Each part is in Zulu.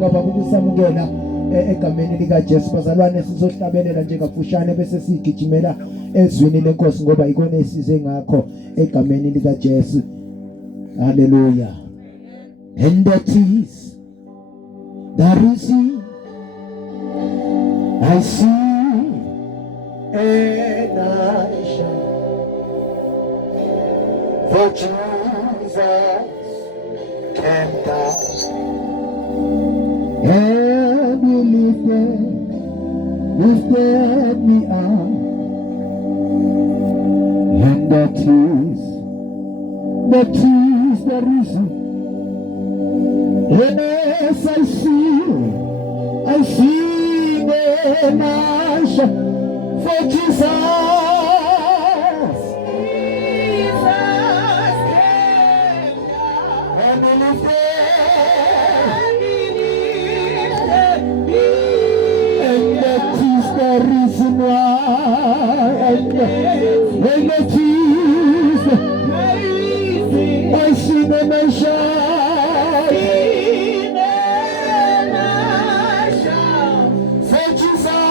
Baba ukusamukela egameni lika Jesu bazalwane sizohlabelela nje kafushane bese sigijimela ezwini lenkosi ngoba ikona esize ngakho egameni lika Jesu. Hallelujah. And that is I see and I shall for Jesus can die. And you lifted me up, and that is the reason. Yes, I see the nation for Jesus. Reason why when the Jesus I see the nation for Jesus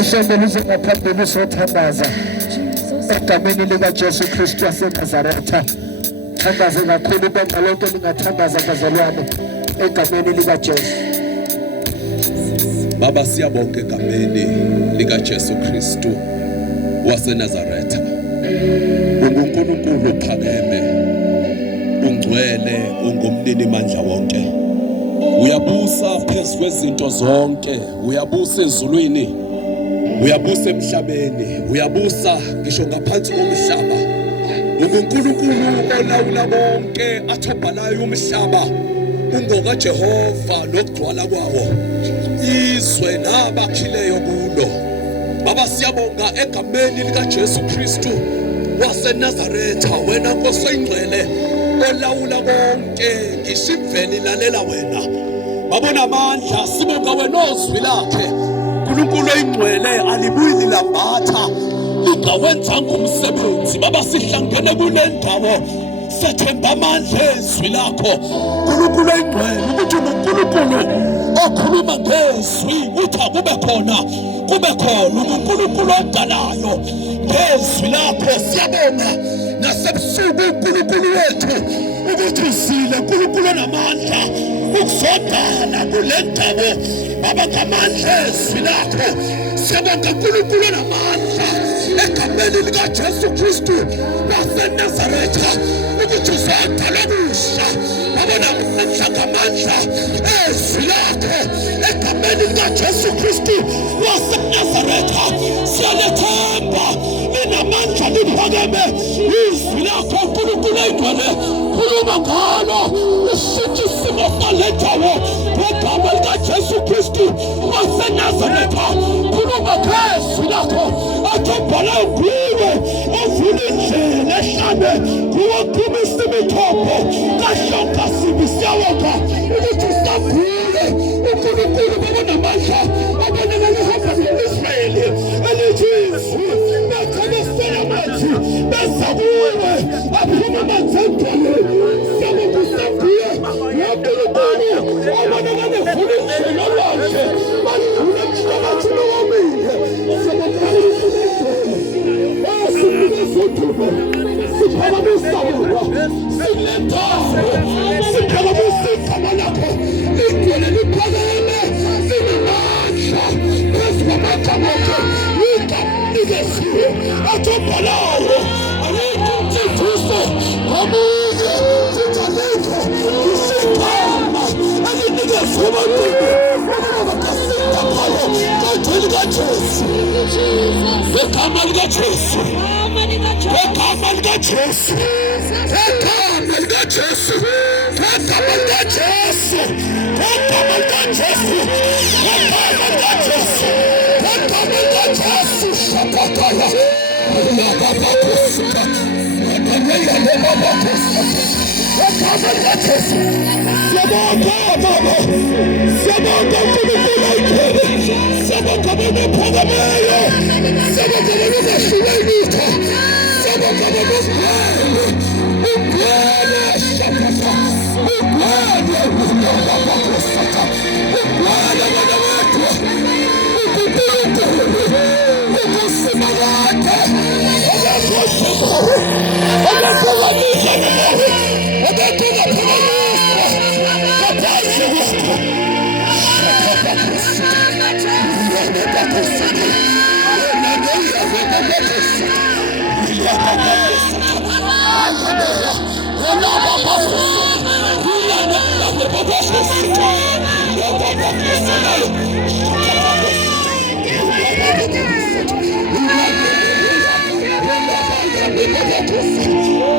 Usembelize ngaphambili sothandaza egameni lika Jesu Kristu waseNazaretha. Thandaze kakhulu bonke lonke lingathandaza bazalwane egameni lika Jesu. Baba siyabonga egameni lika Jesu Kristu waseNazaretha. UNkulunkulu phakeme, ungcwele, ungumnini mandla wonke. Uyabusa phezu kwezinto zonke, uyabusa ezulwini, uyabusa emhlabeni, uyabusa ngisho ngaphansi komhlaba. UNkulunkulu olawula bonke athobhalayo umhlaba, ungoka Jehova lokugcwala kwawo, izwe nabakhileyo kulo. Baba siyabonga egameni likaJesu Kristu waseNazaretha, wena Nkosi oyingcwele olawula konke, ngisho imvelo ilalela wena. Babona amandla, sibonga wena ozwi lakhe. uNkulunkulu oyingcwele alibuyi lilambatha, ligawenzanga umsebenzi. Baba sihlangene kule ndawo, sethemba amandla ezwi lakho uNkulunkulu oyingcwele, ukuthi uNkulunkulu okhuluma ngezwi uthi akube khona kube khona. uNkulunkulu odalayo ngezwi lakho. Siyabonga nasebusuku uNkulunkulu wethu ukuthi uzile, uNkulunkulu onamandla ukuzodala kule ndawo. Baba ngamandla ezwi lakho siyabonga uNkulunkulu onamandla egameni likaJesu Kristu waseNazaretha ukuthi uzodala okusha. Babona amandla ngamandla ezwi lakho egameni likaJesu Kristu waseNazaretha. Siyalethemba linamandla liphakeme izwi lakho uNkulunkulu oyingcwele. Khuluma ngalo ushintshe isimo sale ndawo ngegama likaJesu Kristu waseNazaretha. Khuluma ngezwi lakho athombala nguwe ovula indlela ehlane, nguwe oqhumisa imithombo kahlonga sibi. Siyawonga ukuthi usagule uNkulunkulu. Babona amandla abonakala ehamba ne-Israyeli elithi izwi bechelesela amanzi beza kuwe aphuma amanzi emdalweni. Siyabonga usaguye uNkulunkulu abonakala evula indlela olwandle badlula emhlabathini owomile. Siyabonga siphakamisa wena, silethayo, siphakamisa igama lakho, ligcwele liphakeme, linamandla phezu kwamagama akho. Igama likeziwe athombalayo, alikho umthethiso ngamunye sithaletho isigama elinikezwe ebantwini ukuba bakasinda ngalo ngegama likaJesu. Ngegama likaJesu, ngegama likaJesu, ngegama likaJesu, ngegama likaJesu, ngegama likaJesu, ngegama likaJesu, ngegama likaJesu. Shapakaya lababakusuka ngegama lababakusuka, ngegama likaJesu. Siyabonga Baba, siyabonga uNkulunkulu oyingcwele, siyabonga wena ophakameyo, siyabonga wena ongahlukanisa, siyabonga wena ongcwele, ungcwele shapaka, ungcwele lababakusaka, ungcwele wena wedwa uNkulunkulu. Ukusima kwakho akakhohlwa, akakhokanisa nawe, akakungaphakamisa ngaphansi kwakho.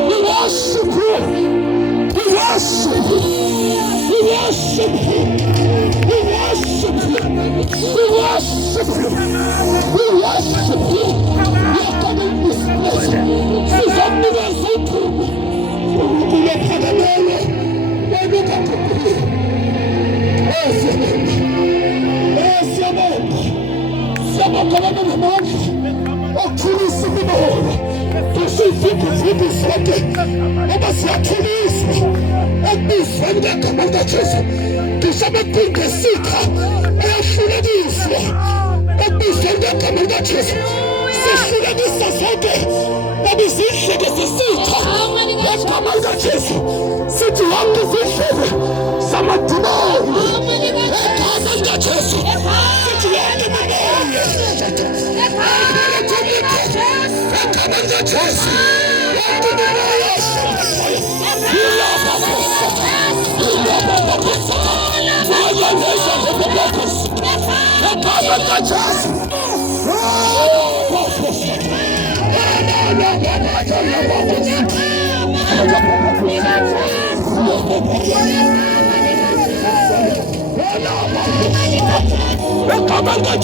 We worship you. We worship you. We worship you. We worship you. We worship you. We worship you. We are coming this place. Since I'm never so true. We look at the Lord. We look at the Lord. Yes, siamo come una mano. Ottimismo d'oro. Tutti sotte. Ma si ottimismo. E mi sembra come da Gesù. Tu siamo qui che sita. E asciugadissimo. E mi sembra come da Gesù. Se asciugadissa sotte. Ma mi si dice che si sita. E come da Gesù. Se ti anche si scende. Stamattina. E come da Gesù. Se ti anche memoria.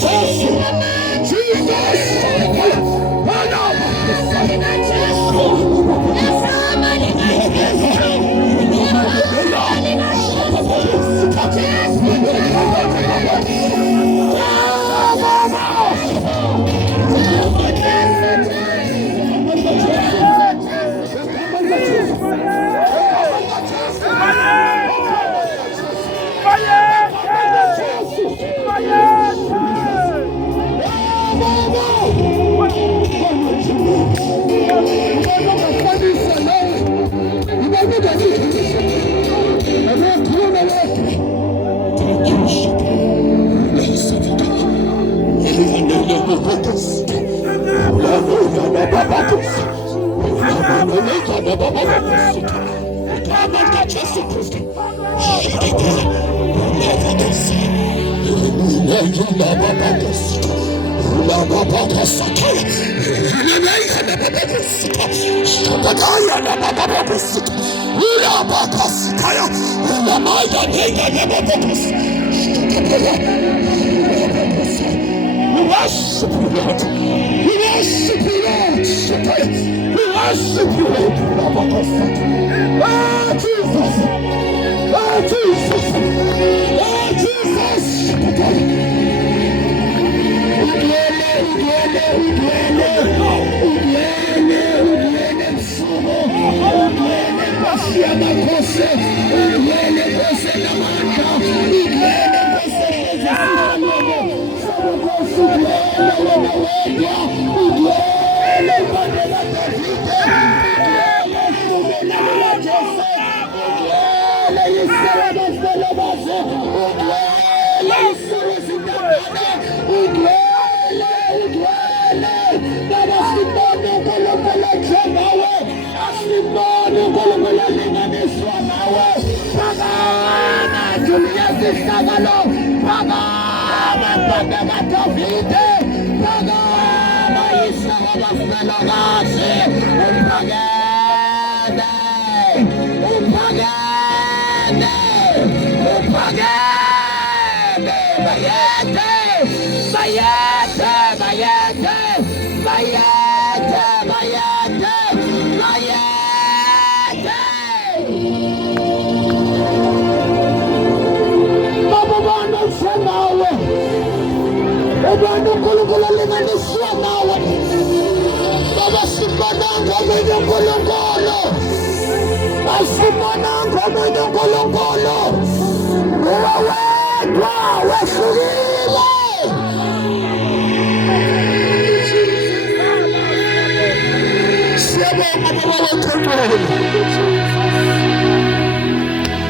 Jesus, Jesus.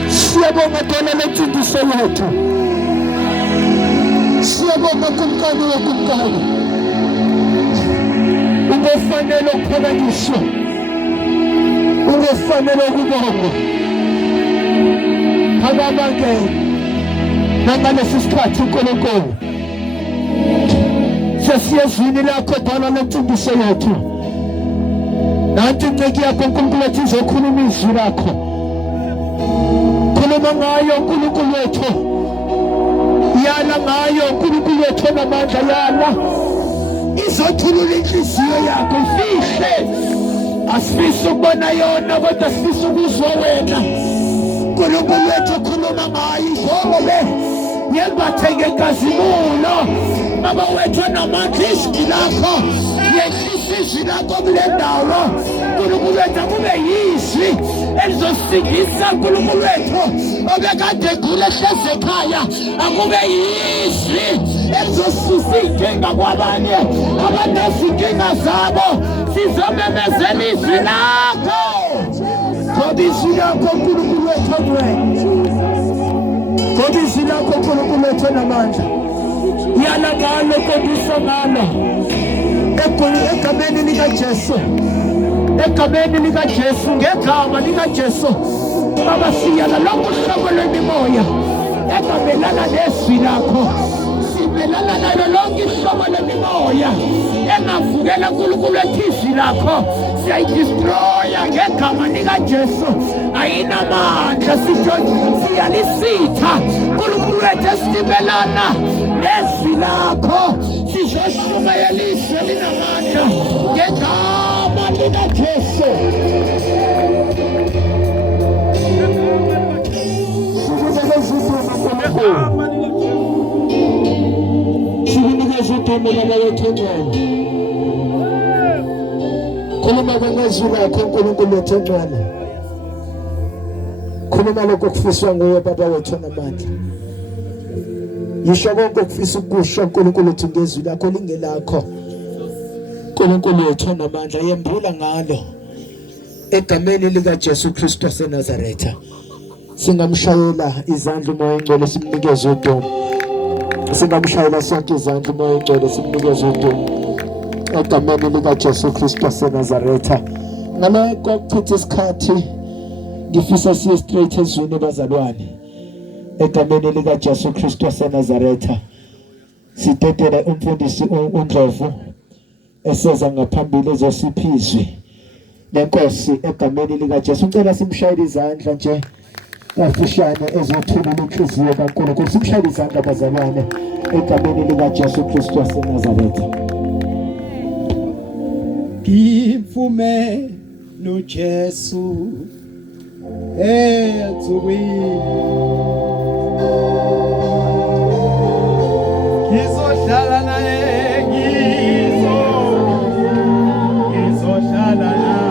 Siyabonga Bwana lensindiso yethu. Siyabonga kumkani wokumkani. Ungefanele ukuphakanyiswa. Ungefanele ukubongwa. Phakama-ke nangalesi sikhathi uNkulunkulu. Sesiyezwini lakho Bwana lensindiso yethu. Nanti inceki yakho uNkulunkulu wethu izokhuluma izwi lakho. Khuluma ngayo uNkulunkulu wethu. Yala ngayo uNkulunkulu wethu namandla yala. Izothulula inhliziyo yakho ifihle. Asifisa ukubona yona kodwa sifisa ukuzwa wena. uNkulunkulu wethu khuluma ngayo ngoba yembatheke ngazimulo. Baba wethu namandla izwi lakho. Yehlisa izwi lakho kule ndawo. uNkulunkulu wethu kube yizwi elizosindisa uNkulunkulu wethu obekade egula ehlezi ekhaya. Akube yizwi elizosisa inkinga kwabanye abanezinkinga zabo. Sizomemezela izwi lakho ngoba izwi lakho uNkulunkulu wethu ongcwele. Ngoba izwi lakho uNkulunkulu wethu onamandla. Yala ngalo kodisa ngalo egameni likaJesu. Egameni likaJesu ngegama likaJesu. Baba siyala lonke uhlobo lwemimoya engabelana nezwi lakho. Sibelana nalo lonke uhlobo lwemimoya engavukela uNkulunkulu wethu izwi lakho. Siyayidestroya ngegama likaJesu. Ayinamandla siyalisitha uNkulunkulu wethu esibelana nezwi lakho. izoshumayelisa linamandla ngegama likaJesu. Sikunikeza udumo Baba wethu ongcwele. Khuluma ngezwi lakho uNkulunkulu wethu ongcwele. Khuluma lokho kufiswa nguwe Baba wethu onamandla. Yisho konke okufisa ukusho uNkulunkulu wethu ngezwi lakho lingelakho. uNkulunkulu wethu onamandla yembula ngalo egameni likaJesu Kristu waseNazaretha. Singamshayela izandla umoya ongcwele simnikeze udumo. Singamshayela sonke izandla umoya ongcwele simnikeze udumo. Egameni likaJesu Kristu waseNazaretha. Ngalokho okuchitha isikhathi ngifisa siye straight ezweni bazalwane. Egameni likaJesu Kristu waseNazaretha. Sitetele umfundisi uNdlovu eseza ngaphambili ezosiphizwe. Lenkosi egameni likaJesu ngicela simshayele izandla nje kafushane ezothula inhliziyo kaNkulunkulu. Simshayele izandla bazalwane egameni likaJesu Kristu waseNazaretha. Ngiphume noJesu ensukwini ngizohlala naye ngizohlala naye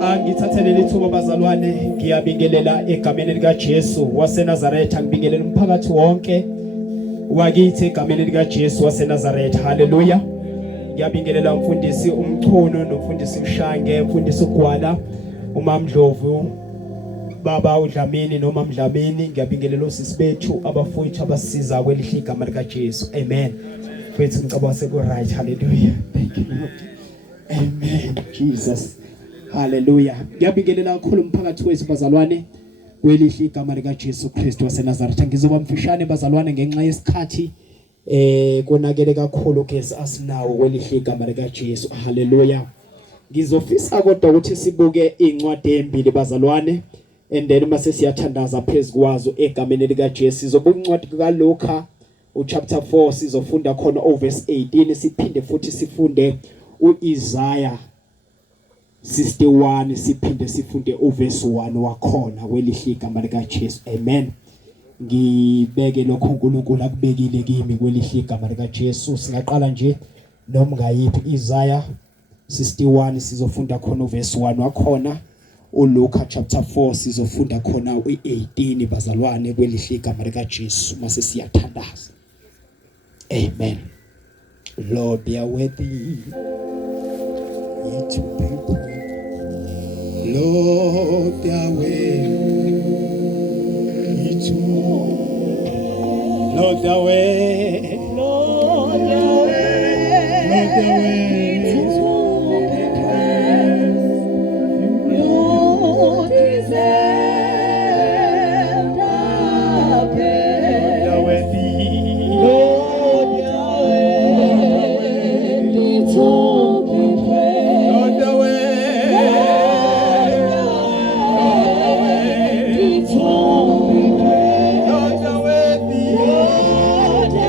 Angithathelele ithuba bazalwane ngiyabingelela egameni likaJesu waseNazaretha. Ngibingelela umphakathi wonke wakithi egameni likaJesu waseNazaretha. Haleluya. Ngiyabingelela umfundisi uMchunu nomfundisi uShange, umfundisi uGwala, uMamdlovu, baba uDlamini noma Mdlamini. Ngiyabingelela osisi bethu abafowethu abasiza kwelihle igama likaJesu. Amen. Mfethu ngicabanga seku right. Haleluya. Thank you Lord. Amen. Jesus. Hallelujah. Ngiyabingelela kakhulu umphakathi wethu bazalwane kwelihle igama likaJesu Kristu waseNazaretha. Ngizoba mfishane bazalwane ngenxa yesikhathi konakele kakhulu gesi asinawo kwelihle igama likaJesu. Hallelujah. Ngizofisa kodwa ukuthi sibuke incwadi embili bazalwane and then mase siyathandaza phezukwazo egameni likaJesu. Sizobuka incwadi kaLuka chapter 4 sizofunda khona verse 18, siphinde futhi sifunde uIsaiah 61, siphinde sifunde verse 1 wakhona kwelihle igama likaJesu. Amen. Ngibeke lokho uNkulunkulu akubekile kimi kwelihle igama likaJesu. Singaqala nje noma ngayiphi Isaiah 61 sizofunda khona verse 1 wakhona. uLuka chapter 4 sizofunda khona u18 bazalwane kwelihle igama likaJesu mase siyathandaza. Amen. Lord, you are worthy to be praised. Lord, you are worthy to. Lord, you are worthy. Lord, you are worthy. Lord, you are worthy. Yeah.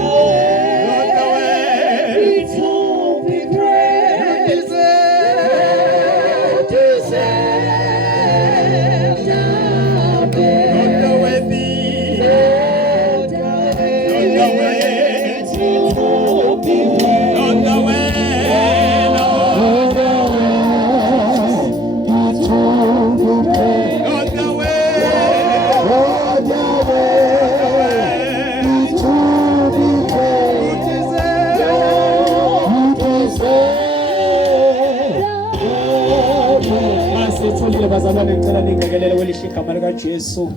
Sipholile bazalwane ngicela ningekelele kwelihle igama lika Jesu.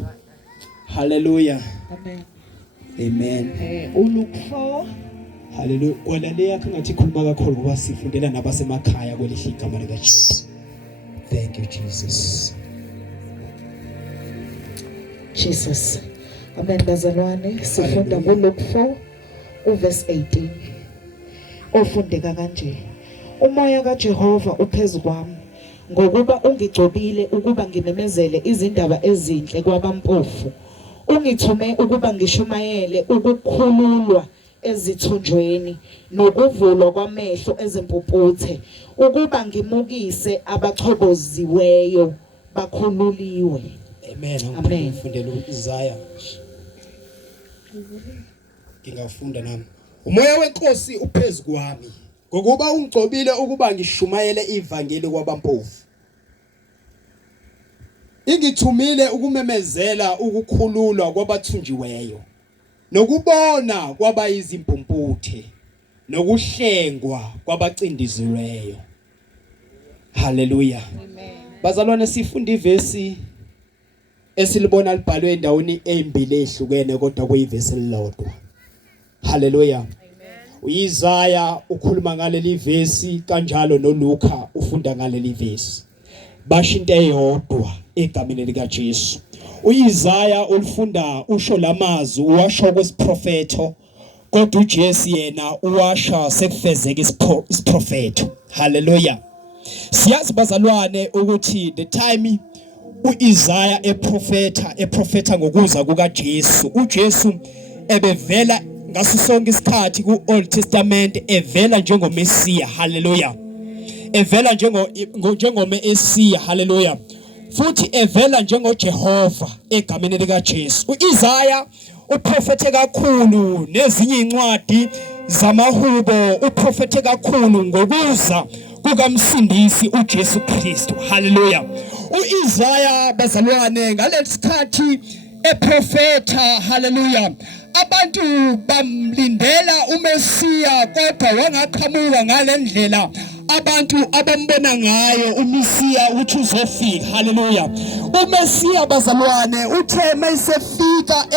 Hallelujah. Amen. Amen. Uluke 4. Hallelujah. Wena leyakho ngathi ikhuluma kakhulu ngoba sifundela nabasemakhaya kwelihle igama lika Jesu. Thank you Jesus. Jesus. Amen bazalwane. Sifunda kuLuke 4 uverse 18. Ofundeka kanje. Umoya kaJehova uphezulu kwami ngokuba ungigcobile ukuba ngimemezele izindaba ezinhle kwabampofu. Ungithume ukuba ngishumayele ukukhululwa ezithunjweni nokuvulwa kwamehlo ezimpuphuthe, ukuba ngimukise abachoboziweyo bakhululiwe. Amen. Amen. Ngifundela uIsaiah. Ngingafunda nami. Umoya wenkosi uphezulu kwami ngokuba ungigcobile ukuba ngishumayele ivangeli kwabampofu. Ingithumile ukumemezela ukukhululwa kwabathunjiweyo nokubona kwabayizimpumputhe nokuhlengwa kwabacindiziweyo. Hallelujah. Amen. Bazalwane sifunda ivesi esilibona libhalwe endaweni ezimbili ezihlukene kodwa kuyivesi elilodwa. Hallelujah. uIsaiah ukhuluma ngaleli vesi kanjalo noLuka ufunda ngaleli vesi. Basho into eyodwa egameni lika Jesu. uIsaiah ulifunda usho lamazwi uwasho kwesiprofeto kodwa uJesu yena uwasha sekufezeka isiprofeto. Hallelujah. Siyazi bazalwane ukuthi the time uIsaiah eprofeta ngokuza kuka Jesu. uJesu ebevela ngaso sonke isikhathi kuOld Testament evela njengomesiya. Hallelujah. Evela njengomesiya. Hallelujah. Futhi evela njengoJehova egameni lika Jesu. uIsaiah uprofete kakhulu nezinye incwadi zamahubo uprofete kakhulu ngokuza kukamsindisi uJesu Kristu. Hallelujah. uIsaiah bazalwane ngalesikhathi eprofeta. Hallelujah. Abantu bamlindela uMesiya kodwa wangaqhamuka ngalendlela abantu abambona ngayo uMesiya uthi uzofika. Hallelujah. uMesiya bazalwane uthe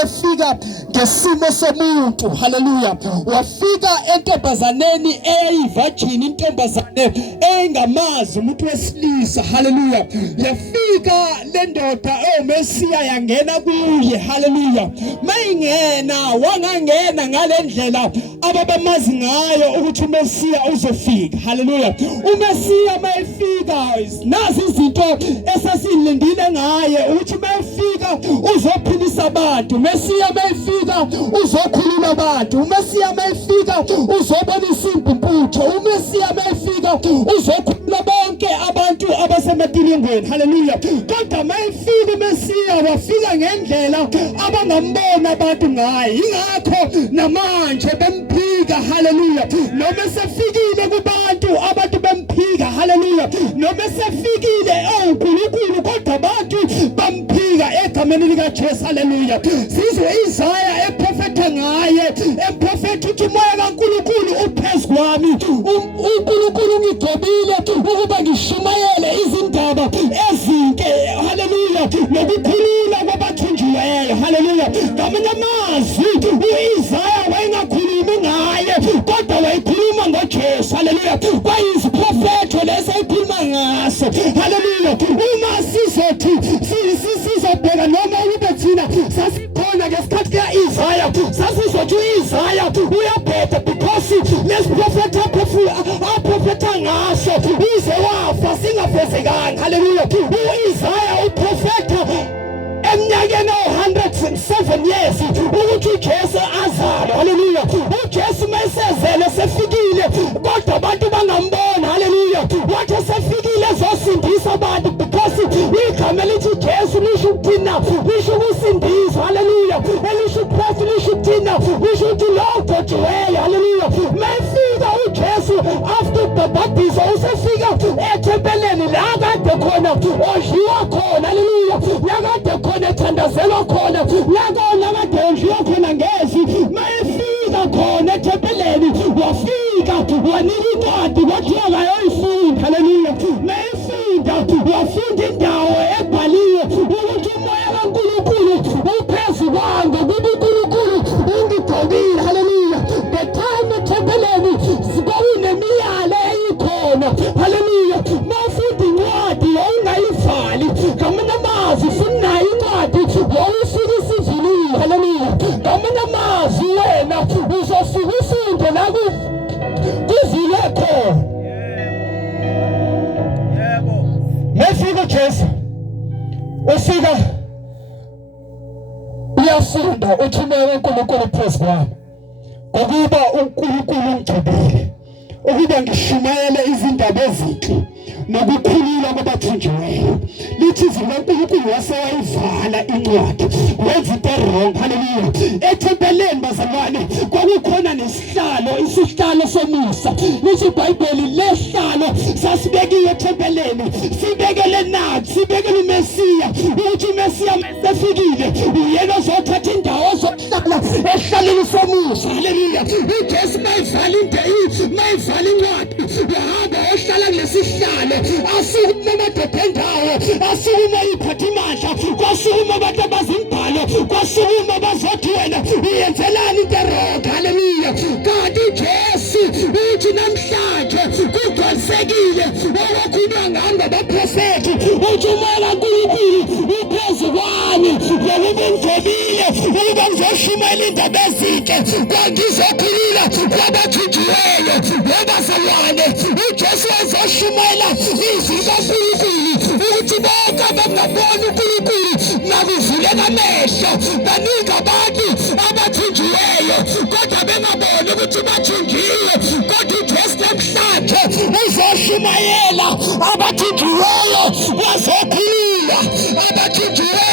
efika ngesimo somuntu. Hallelujah. Wafika entombazaneni eyivirgin, intombazane engamazi umuntu wesilisa. Hallelujah. Yafika le ndoda uMesiya yangena kuye. Hallelujah. Mayingena wangangena ngalendlela ababamazi ngayo ukuthi uMesiya uzofika. Hallelujah. uMesiya mayefika nazi izinto esasilindile ngaye ukuthi mayefika uzophilisa abantu. uMesiya mayefika uzokhulula abantu. uMesiya mayefika uzobonisa impumputho. uMesiya mayefika uzokhulula bonke abantu abasematilingweni. Hallelujah. Kodwa mayefika uMesiya wafika ngendlela abangambona abantu ngaye. Ingakho namanje bemphika. Hallelujah. Noma sefikile kubantu abantu bemphika. Hallelujah. Noma sefikile uNkulunkulu kodwa abantu bamphika egameni lika Jesu. Hallelujah. Sizwe Isaiah eprofeta ngaye, eprofeta uthi umoya kaNkulunkulu uphezulu kwami. uNkulunkulu ngigcobile ukuba ngishumayele izindaba ezinhle. Hallelujah. Nokukhulula kwabathunjiweyo. Hallelujah. Ngamanye amazwi uIsaiah wayengakhulumi ngaye kodwa wayikhuluma ngoJesu. Hallelujah. Kwayisiprofeto lesayikhuluma ngaso. Hallelujah. Uma sizobheka noma ube thina sasikhona ngesikhathi kaIsaiah sasizothi uIsaiah uyabheda because lesiprofeto aprofeta ngaso uze wafa singafezekanga. Hallelujah. uIsaiah uprofeta eminyakeni 107 years ukuthi uJesu azalwe. Hallelujah. uJesu mayesezele sefikile kodwa abantu bangambona. Hallelujah. wathi sefikile zosindisa abantu because igama lithi Jesu lisho ukuthina, lisho ukusindisa. Hallelujah. elisho uKristu lisho ukuthina, lisho ukuthi lo ogcotshiweyo. Hallelujah. mayefika uJesu after the baptism usefika ethempeleni la kade khona odliwa khona. Hallelujah. la kade khona ethandazelwa khona, la kade odliwa khona ngezi. mayefika khona ethempeleni wafika wafika wanika incwadi wathi akayoyifunda. Haleluya. Mayifunda wafunda indawo ebhaliwe ukuthi umoya kaNkulunkulu uphezu kwami ngoba uNkulunkulu ungigcobile. Haleluya. The time ethempeleni kwakunemiyalo eyikhona. Haleluya. Mawufunda incwadi wawungayivali ngamanye amazwi funayo incwadi wawusuke isivulile. Haleluya. Ngamanye amazwi wena uzosuke ufunde la kuvile khona. Mefika uJesu ufika uyafunda uthi umoya kaNkulunkulu phezu kwami ngokuba uNkulunkulu ungigcobile ukuba ngishumayele izindaba ezinhle nokukhulula kwabathunjiweyo. Lithi izwi likaNkulunkulu wasewayivala incwadi wenza into wrong. Haleluya. Ethempeleni bazalwane kwakukhona nesihlalo, isihlalo somusa. Lithi iBhayibheli lesihlalo sasibekiwe ethempeleni sibekele nathi, sibekele uMesiya ukuthi uMesiya mesefikile uyena ozothatha indawo zokuhlala esihlalweni somusa. Haleluya. uJesu mayivala incwadi yahamba ohlala kulesihlalo asukuma amadoda endawo, asukuma iy'phathimandla, kwasukuma abantu abazimbhalo, kwasukuma bazothi wena uyenzelani into wrong. Haleluya. Kanti uJesu uthi namhlanje kugcwalisekile okwakhulunywa ngami ngabaprofethi uthi umoya kaNkulunkulu uphezu kwami ngokuba ungigcobile ukuba ngizoshumayela indaba ezinhle kwangizokhulula kwabathunjiweyo. Bazalwane uJesu wazoshumayela izwi likaNkulunkulu ukuthi bonke abangaboni uNkulunkulu nakuvuleka amehlo. Baningi abantu abathunjiweyo kodwa bengaboni ukuthi bathunjiwe, kodwa uJesu namhlanje uzoshumayela abathunjiweyo bazokhululwa, abathunjiweyo